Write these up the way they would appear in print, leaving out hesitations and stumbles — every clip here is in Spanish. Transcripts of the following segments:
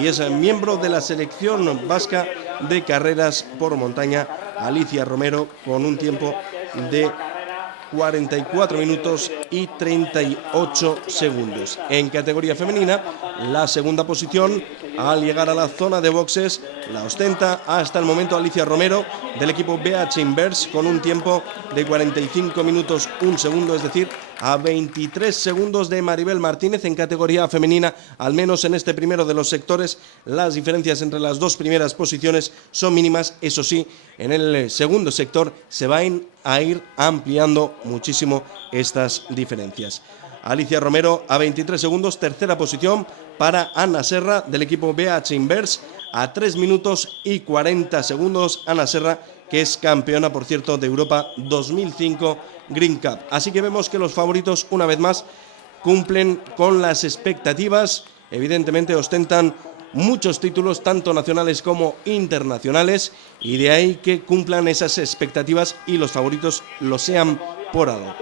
y es miembro de la selección vasca de carreras por montaña, Alicia Romero, con un tiempo de 44 minutos y 38 segundos. En categoría femenina, la segunda posición al llegar a la zona de boxes la ostenta hasta el momento Alicia Romero del equipo BH Inverse con un tiempo de 45 minutos 1 segundo, es decir, a 23 segundos de Maribel Martínez. En categoría femenina, al menos en este primero de los sectores, las diferencias entre las dos primeras posiciones son mínimas. Eso sí, en el segundo sector se van a ir ampliando muchísimo estas diferencias. Alicia Romero a 23 segundos, tercera posición para Ana Serra del equipo BH Inverse, a 3 minutos y 40 segundos, Ana Serra, que es campeona, por cierto, de Europa 2005 Green Cup. Así que vemos que los favoritos, una vez más, cumplen con las expectativas. Evidentemente ostentan muchos títulos, tanto nacionales como internacionales, y de ahí que cumplan esas expectativas y los favoritos lo sean por algo.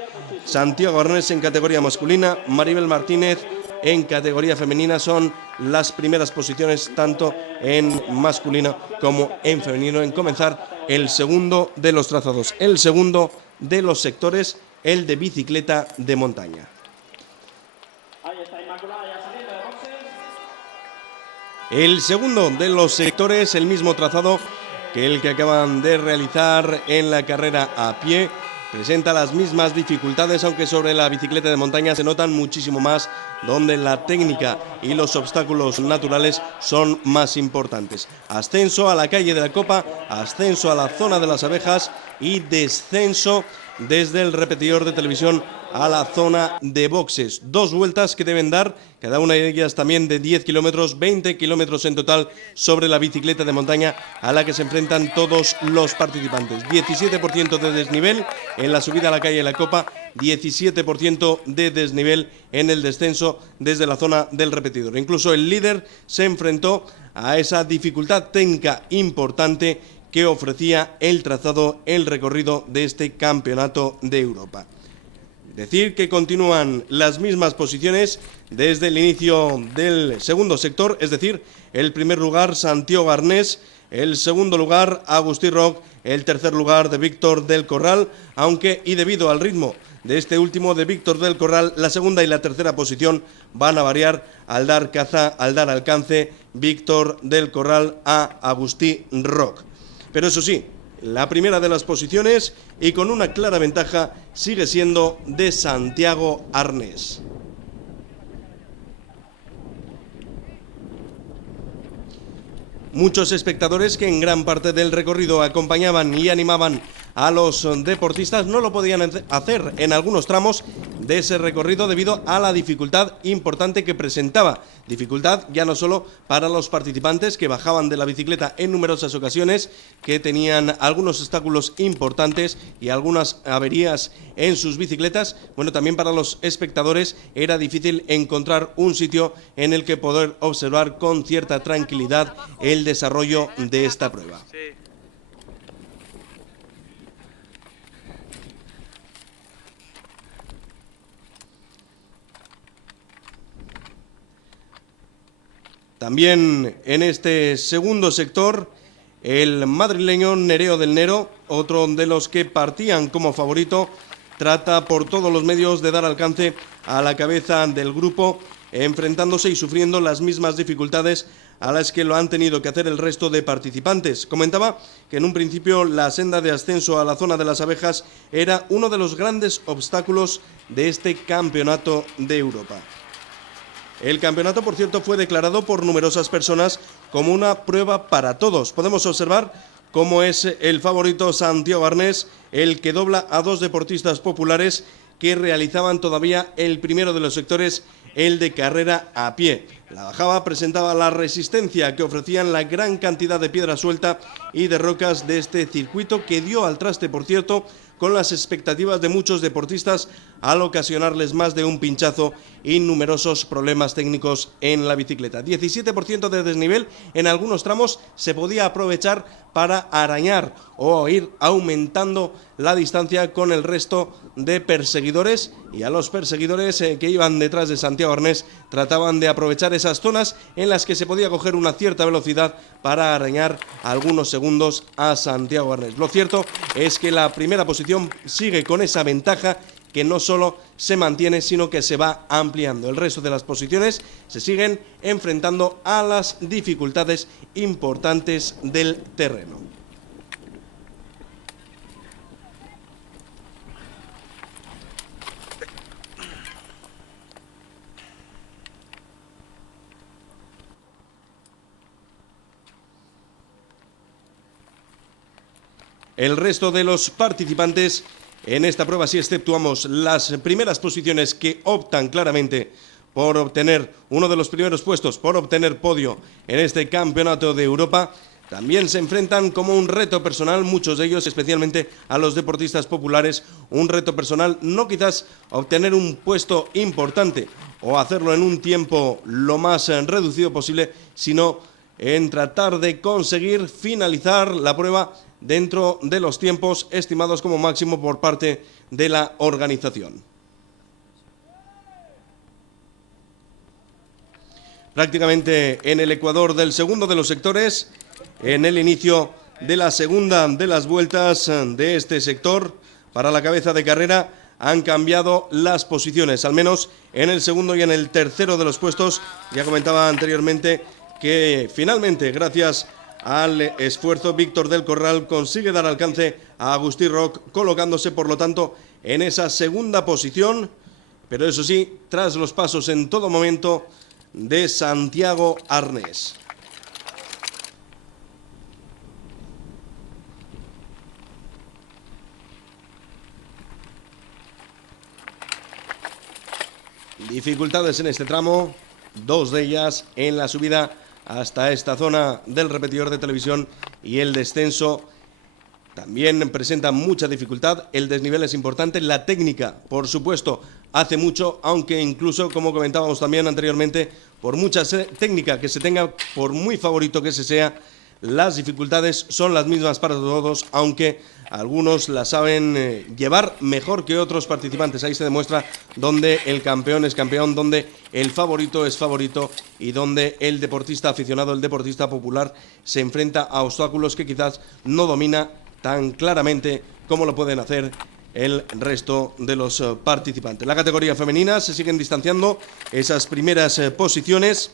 Santiago Arnés en categoría masculina, Maribel Martínez en categoría femenina son las primeras posiciones tanto en masculino como en femenino en comenzar el segundo de los trazados, el segundo de los sectores, el de bicicleta de montaña. El segundo de los sectores, el mismo trazado que el que acaban de realizar en la carrera a pie, presenta las mismas dificultades, aunque sobre la bicicleta de montaña se notan muchísimo más, donde la técnica y los obstáculos naturales son más importantes. Ascenso a la calle de la Copa, ascenso a la zona de las abejas y descenso desde el repetidor de televisión a la zona de boxes. Dos vueltas que deben dar, cada una de ellas también de 10 kilómetros, 20 kilómetros en total sobre la bicicleta de montaña a la que se enfrentan todos los participantes. 17% de desnivel en la subida a la calle de la Copa, 17% de desnivel en el descenso desde la zona del repetidor. Incluso el líder se enfrentó a esa dificultad técnica importante que ofrecía el trazado, el recorrido de este campeonato de Europa. Decir que continúan las mismas posiciones desde el inicio del segundo sector, es decir, el primer lugar Santiago Arnés, el segundo lugar Agustí Roc, el tercer lugar de Víctor del Corral, aunque y debido al ritmo de este último de Víctor del Corral, la segunda y la tercera posición van a variar al dar alcance Víctor del Corral a Agustí Roc. Pero eso sí, la primera de las posiciones y con una clara ventaja sigue siendo de Santiago Arnés. Muchos espectadores que en gran parte del recorrido acompañaban y animaban a los deportistas no lo podían hacer en algunos tramos de ese recorrido debido a la dificultad importante que presentaba. Dificultad ya no solo para los participantes que bajaban de la bicicleta en numerosas ocasiones, que tenían algunos obstáculos importantes y algunas averías en sus bicicletas. Bueno, también para los espectadores era difícil encontrar un sitio en el que poder observar con cierta tranquilidad el desarrollo de esta prueba. También en este segundo sector, el madrileño Nereo del Nero, otro de los que partían como favorito, trata por todos los medios de dar alcance a la cabeza del grupo, enfrentándose y sufriendo las mismas dificultades a las que lo han tenido que hacer el resto de participantes. Comentaba que en un principio la senda de ascenso a la zona de las abejas era uno de los grandes obstáculos de este campeonato de Europa. El campeonato, por cierto, fue declarado por numerosas personas como una prueba para todos. Podemos observar cómo es el favorito Santiago Arnés, el que dobla a dos deportistas populares que realizaban todavía el primero de los sectores, el de carrera a pie. La bajada presentaba la resistencia que ofrecían la gran cantidad de piedra suelta y de rocas de este circuito, que dio al traste, por cierto, con las expectativas de muchos deportistas al ocasionarles más de un pinchazo y numerosos problemas técnicos en la bicicleta. 17% de desnivel en algunos tramos se podía aprovechar para arañar o ir aumentando la distancia con el resto de perseguidores, y a los perseguidores que iban detrás de Santiago Arnés trataban de aprovechar esas zonas en las que se podía coger una cierta velocidad para arañar algunos segundos a Santiago Arnés. Lo cierto es que la primera posición sigue con esa ventaja que no solo se mantiene, sino que se va ampliando. El resto de las posiciones se siguen enfrentando a las dificultades importantes del terreno. El resto de los participantes en esta prueba, si exceptuamos las primeras posiciones que optan claramente por obtener uno de los primeros puestos, por obtener podio en este Campeonato de Europa, también se enfrentan como un reto personal, muchos de ellos, especialmente a los deportistas populares, un reto personal, no quizás obtener un puesto importante o hacerlo en un tiempo lo más reducido posible, sino en tratar de conseguir finalizar la prueba dentro de los tiempos estimados como máximo por parte de la organización. Prácticamente en el ecuador del segundo de los sectores, en el inicio de la segunda de las vueltas de este sector, para la cabeza de carrera han cambiado las posiciones, al menos en el segundo y en el tercero de los puestos. Ya comentaba anteriormente que finalmente, gracias al esfuerzo, Víctor del Corral consigue dar alcance a Agustí Roch, colocándose por lo tanto en esa segunda posición, pero eso sí, tras los pasos en todo momento de Santiago Arnés. Dificultades en este tramo, dos de ellas en la subida hasta esta zona del repetidor de televisión, y el descenso también presenta mucha dificultad. El desnivel es importante, la técnica, por supuesto, hace mucho, aunque incluso, como comentábamos también anteriormente, por mucha técnica que se tenga, por muy favorito que se sea, las dificultades son las mismas para todos, aunque algunos la saben llevar mejor que otros participantes. Ahí se demuestra donde el campeón es campeón, donde el favorito es favorito y donde el deportista aficionado, el deportista popular, se enfrenta a obstáculos que quizás no domina tan claramente como lo pueden hacer el resto de los participantes. La categoría femenina se siguen distanciando esas primeras posiciones.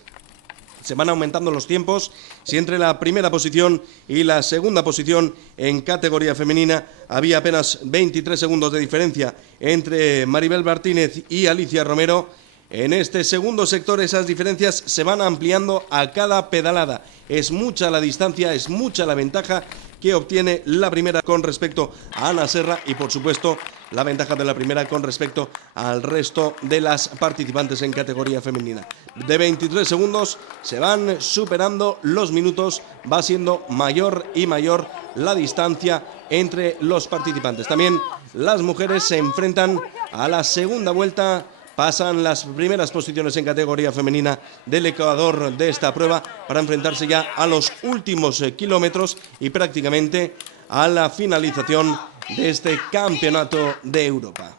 Se van aumentando los tiempos. Si entre la primera posición y la segunda posición en categoría femenina había apenas 23 segundos de diferencia entre Maribel Martínez y Alicia Romero, en este segundo sector esas diferencias se van ampliando a cada pedalada. Es mucha la distancia, es mucha la ventaja que obtiene la primera con respecto a Ana Serra y, por supuesto, la ventaja de la primera con respecto al resto de las participantes en categoría femenina. De 23 segundos se van superando los minutos, va siendo mayor y mayor la distancia entre los participantes. También las mujeres se enfrentan a la segunda vuelta. Pasan las primeras posiciones en categoría femenina del Ecuador de esta prueba para enfrentarse ya a los últimos kilómetros y prácticamente a la finalización de este Campeonato de Europa.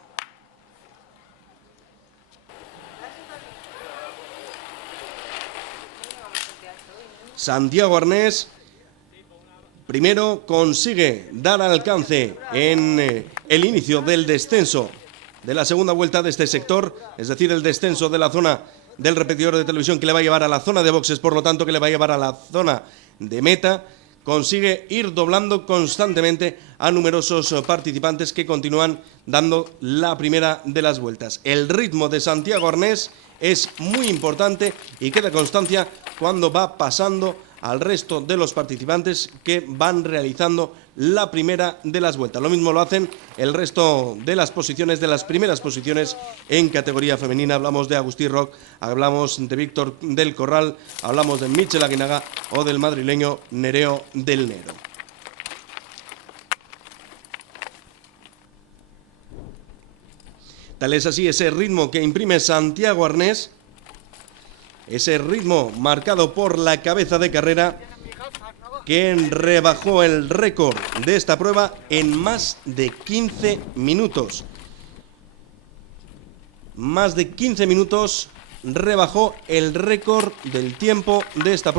Santiago Arnés primero consigue dar alcance en el inicio del descenso de la segunda vuelta de este sector, es decir, el descenso de la zona del repetidor de televisión que le va a llevar a la zona de boxes, por lo tanto que le va a llevar a la zona de meta. Consigue ir doblando constantemente a numerosos participantes que continúan dando la primera de las vueltas. El ritmo de Santiago Arnés es muy importante y queda constancia cuando va pasando al resto de los participantes que van realizando la primera de las vueltas. Lo mismo lo hacen el resto de las posiciones, de las primeras posiciones en categoría femenina. Hablamos de Agustí Roch, hablamos de Víctor del Corral, hablamos de Michel Aguinaga o del madrileño Nereo del Nero. Tal es así ese ritmo que imprime Santiago Arnés, ese ritmo marcado por la cabeza de carrera, que rebajó el récord de esta prueba en más de 15 minutos. Más de 15 minutos rebajó el récord del tiempo de esta prueba.